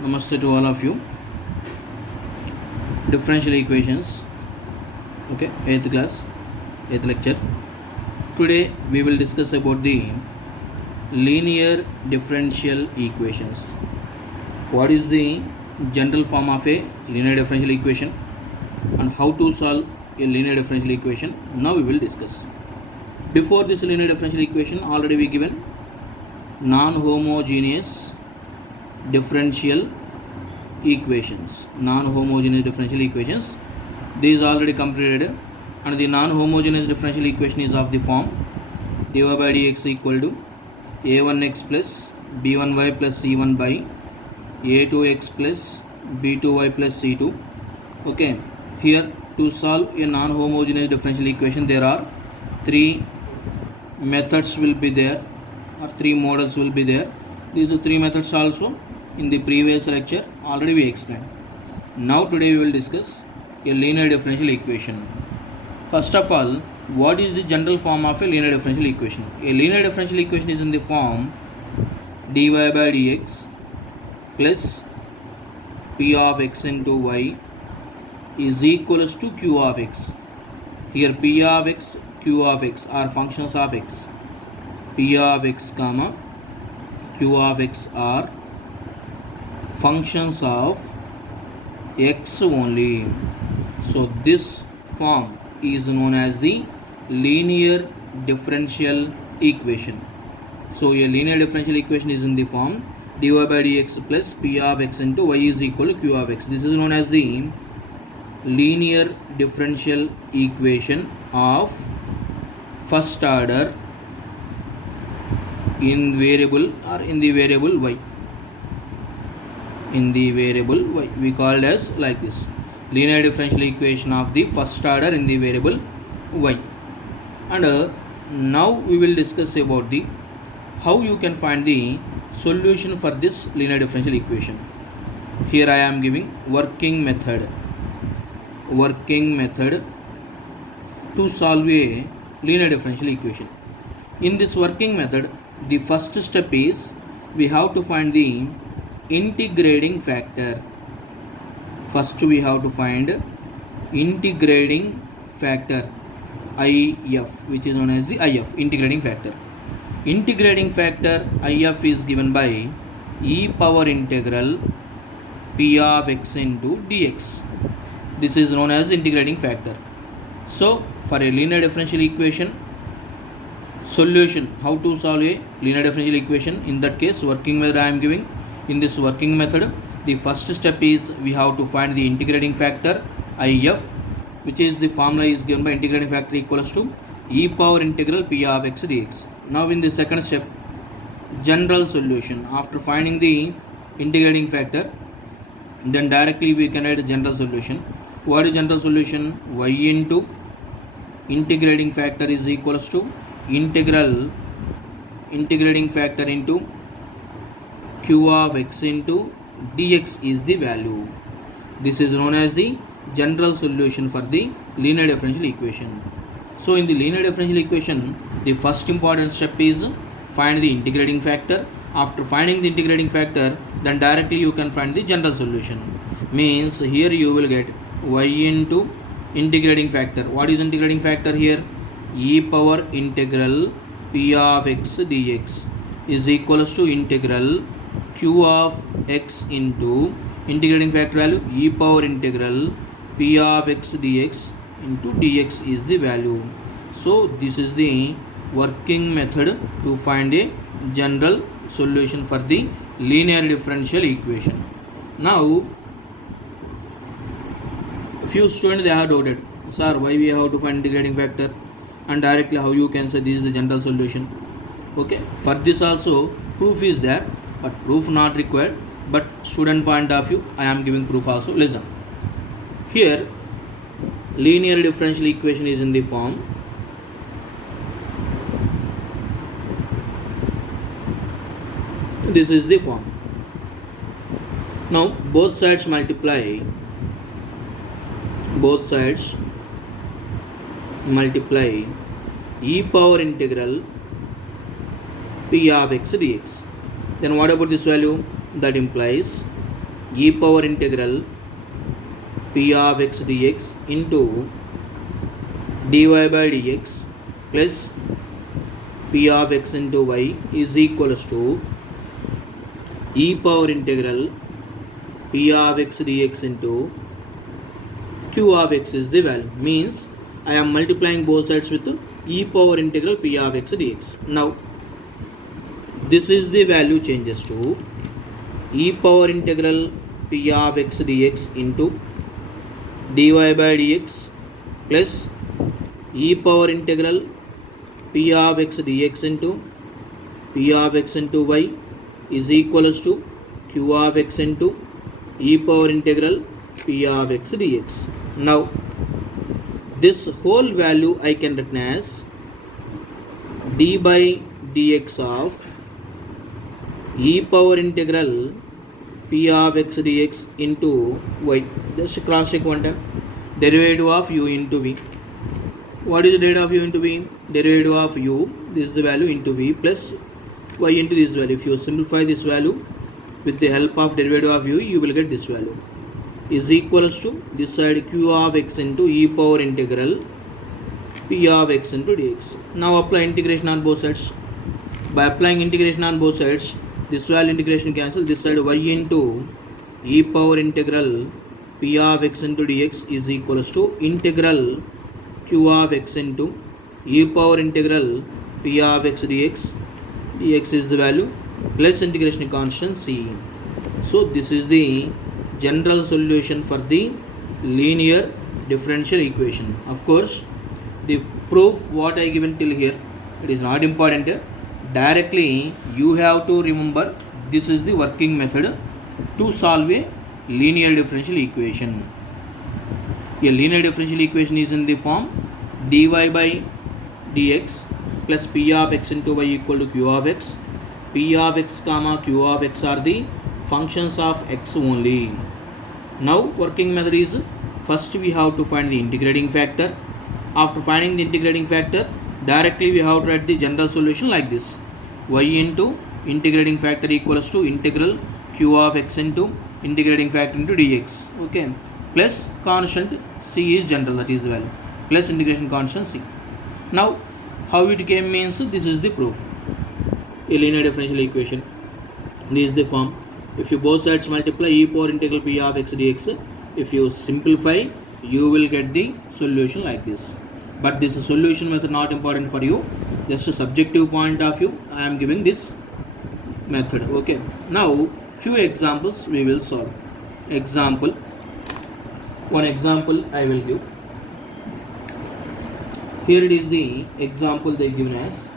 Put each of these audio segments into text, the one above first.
Namaste to all of you. Differential equations. Okay, 8th class, 8th lecture. Today we will discuss about the linear differential equations. What is the general form of a linear differential equation and how to solve a linear differential equation? Now we will discuss. Before this linear differential equation, already we given non-homogeneous differential equations. Non-homogeneous differential equations. These already completed, and the non-homogeneous differential equation is of the form dy by dx equal to a1x plus b1y plus c1 by a2x plus b2y plus c2. Okay, here to solve a non-homogeneous differential equation there are three methods will be there, or three models will be there. These are three methods also in the previous lecture already we explained. Now today we will discuss a linear differential equation. First of all, what is the general form of a linear differential equation? A linear differential equation is in the form dy by dx plus p of x into y is equals to q of x. Here p of x, q of x are functions of x. P of x comma q of x are functions of x only. So this form is known as the linear differential equation. So a linear differential equation is in the form dy by dx plus p of x into y is equal to q of x. This is known as the linear differential equation of first order in variable or in the variable y. In the variable y, we called as like this, linear differential equation of the first order in the variable y. And now we will discuss about the how you can find the solution for this linear differential equation. Here I am giving working method to solve a linear differential equation. In this working method, the first step is we have to find the integrating factor. First we have to find integrating factor IF, which is known as the IF, integrating factor. Integrating factor IF is given by e power integral p of x into dx. This is known as integrating factor. So for a linear differential equation solution, how to solve a linear differential equation, in that case working method I am giving. In this working method, the first step is we have to find the integrating factor IF, which is the formula is given by integrating factor equals to e power integral p of x dx. Now in the second step, general solution. After finding the integrating factor, then directly we can write the general solution. What is general solution? Y into integrating factor is equals to integrating factor into q of x into dx is the value. This is known as the general solution for the linear differential equation. So in the linear differential equation, the first important step is find the integrating factor. After finding the integrating factor, then directly you can find the general solution. Means here you will get y into integrating factor. What is integrating factor here? E power integral p of x dx is equals to integral q of x into integrating factor value e power integral p of x dx into dx is the value. So this is the working method to find a general solution for the linear differential equation. Now few students they have doubted, sir, why we have to find integrating factor, and directly how you can say this is the general solution. Okay, for this also proof is there, but proof not required, but student point of view I am giving proof also. Listen, here linear differential equation is in the form this is the form. Now both sides multiply e power integral p of x dx. Then what about this value? That implies e power integral p of x dx into dy by dx plus p of x into y is equals to e power integral p of x dx into q of x is the value. Means I am multiplying both sides with e power integral p of x dx. Now this is the value changes to e power integral p of x dx into dy by dx plus e power integral p of x dx into p of x into y is equals to q of x into e power integral p of x dx. Now this whole value I can written as d by dx of e power integral p of x dx into y. Just cross check one time. Derivative of u into v. What is the derivative of u into v? Derivative of u, this is the value, into v plus y into this value. If you simplify this value with the help of derivative of u, you will get this value is equals to this side q of x into e power integral p of x into dx. Now apply integration on both sides. By applying integration on both sides, this value integration cancel, this side y into e power integral p of x into dx is equals to integral q of x into e power integral p of x dx. Dx is the value plus integration constant c. So this is the general solution for the linear differential equation. Of course, the proof what I given till here, it is not important. Directly you have to remember this is the working method to solve a linear differential equation. A linear differential equation is in the form dy by dx plus p of x into y equal to q of x. P of x comma q of x are the functions of x only. Now working method is, first we have to find the integrating factor. After finding the integrating factor, directly we have to write the general solution like this: y into integrating factor equals to integral q of x into integrating factor into dx. Okay, plus constant c is general, that is the value, plus integration constant c. Now how it came means, this is the proof. A linear differential equation, this is the form. If you both sides multiply e power integral p of x dx, if you simplify, you will get the solution like this. But this solution method not important for you, just a subjective point of view I am giving this method. Okay, now few examples we will solve. One example I will give. Here it is the example they given as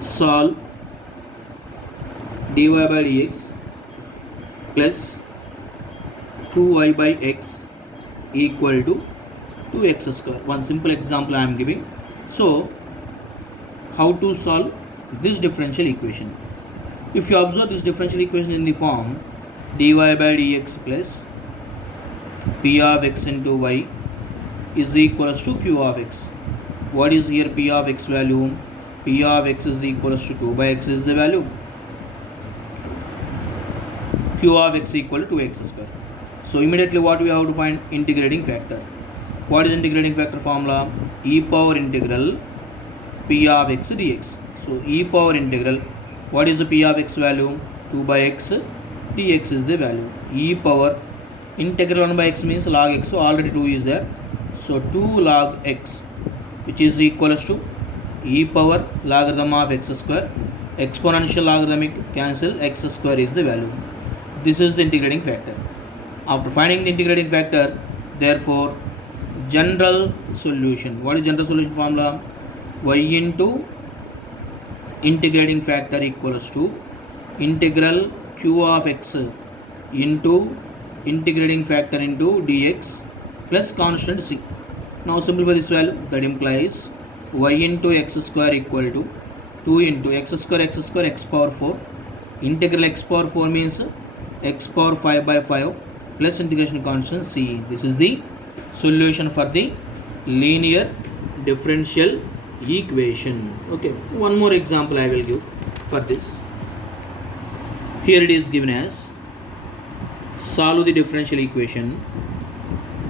solve dy by dx plus 2y by x equal to 2x square. One simple example I am giving. So how to solve this differential equation? If you observe this differential equation in the form dy by dx plus p of x into y is equals to q of x. What is here p of x value? P of x is equals to 2 by x is the value. Q of x equal to 2x square. So immediately what we have to find? Integrating factor. What is integrating factor formula? E power integral p of x dx. So e power integral, what is the p of x value? 2 by x, dx is the value. E power integral 1 by x means log x, so already 2 is there. So 2 log x, which is equals to e power logarithm of x square, exponential logarithmic cancel, x square is the value. This is the integrating factor. After finding the integrating factor, therefore general solution. What is general solution formula? Y into integrating factor equals to integral q of x into integrating factor into dx plus constant c. Now simplify this value. That implies y into x square equal to 2 into x square x power 4. Integral x power 4 means x power 5 by 5 plus integration constant c. This is the solution for the linear differential equation. Okay, one more example I will give. for this. Here it is given as solve the differential equation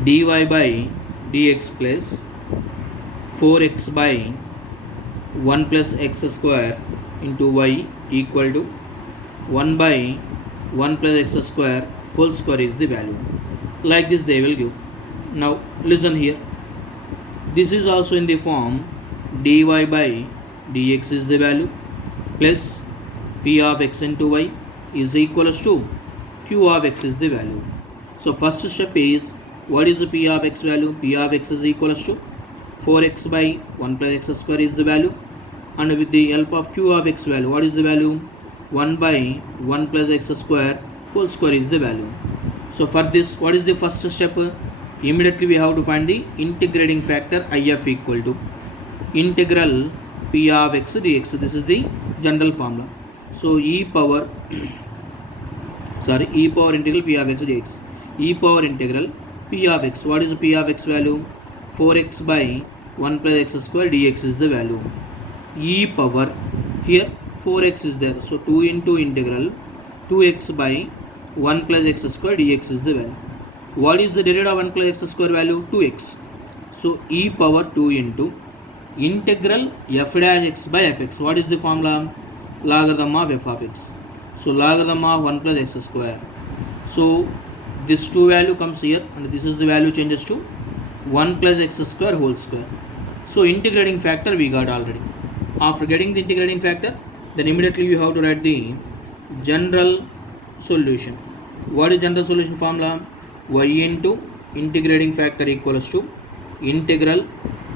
dy by dx plus 4x by 1 plus x square into y equal to 1 by 1 plus x square whole square is the value. Like this they will give. Now listen here. This is also in the form dy by dx is the value plus p of x into y is equals to q of x is the value. So first step is, what is the p of x value? P of x is equals to 4x by 1 plus x square is the value, and with the help of q of x value, what is the value? 1 by 1 plus x square whole square is the value. So for this, what is the first step? Immediately we have to find the integrating factor if equal to integral p of x dx. This is the general formula. So e power integral p of x dx. E power integral p of x. What is the p of x value? 4x by 1 plus x square dx is the value. E power, here 4x is there, so 2 into integral 2x by 1 plus x square dx is the value. What is the derivative of 1 plus x square value? 2x. So e power 2 into integral f dash x by fx. What is the formula? Logarithm of f of x. So logarithm of 1 plus x square. So this 2 value comes here, and this is the value changes to 1 plus x square whole square. So integrating factor we got already. After getting the integrating factor, then immediately you have to write the general solution. What is general solution formula? Y into integrating factor equals to integral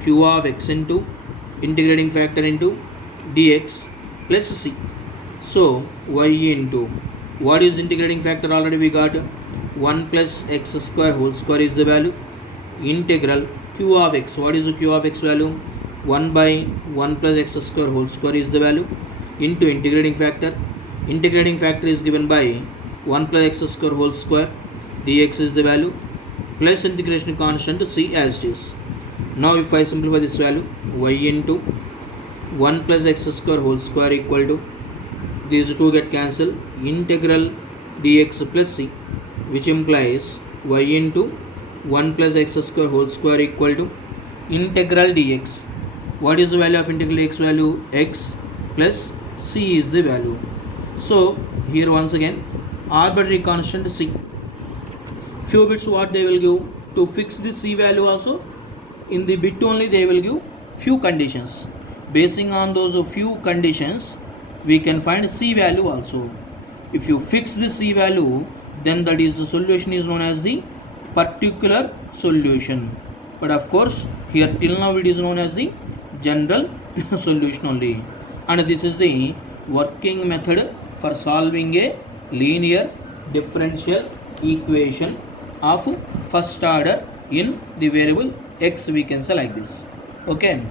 q of x into integrating factor into dx plus c. So y into, what is integrating factor? Already we got 1 plus x square whole square is the value, integral q of x. What is the q of x value? 1 by 1 plus x square whole square is the value, into integrating factor. Integrating factor is given by 1 plus x square whole square, dx is the value, plus integration constant c as it is. Now if I simplify this value, y into 1 plus x square whole square equal to, these two get cancelled, integral dx plus c, which implies y into 1 plus x square whole square equal to integral dx. What is the value of integral dx value? X plus c is the value. So here once again arbitrary constant c. Few bits what they will give to fix the c value also, in the bit only they will give few conditions. Basing on those few conditions we can find c value also. If you fix the c value, then that is the solution is known as the particular solution. But of course here till now it is known as the general solution only. And this is the working method for solving a linear differential equation of first order in the variable x, we can say like this. Okay.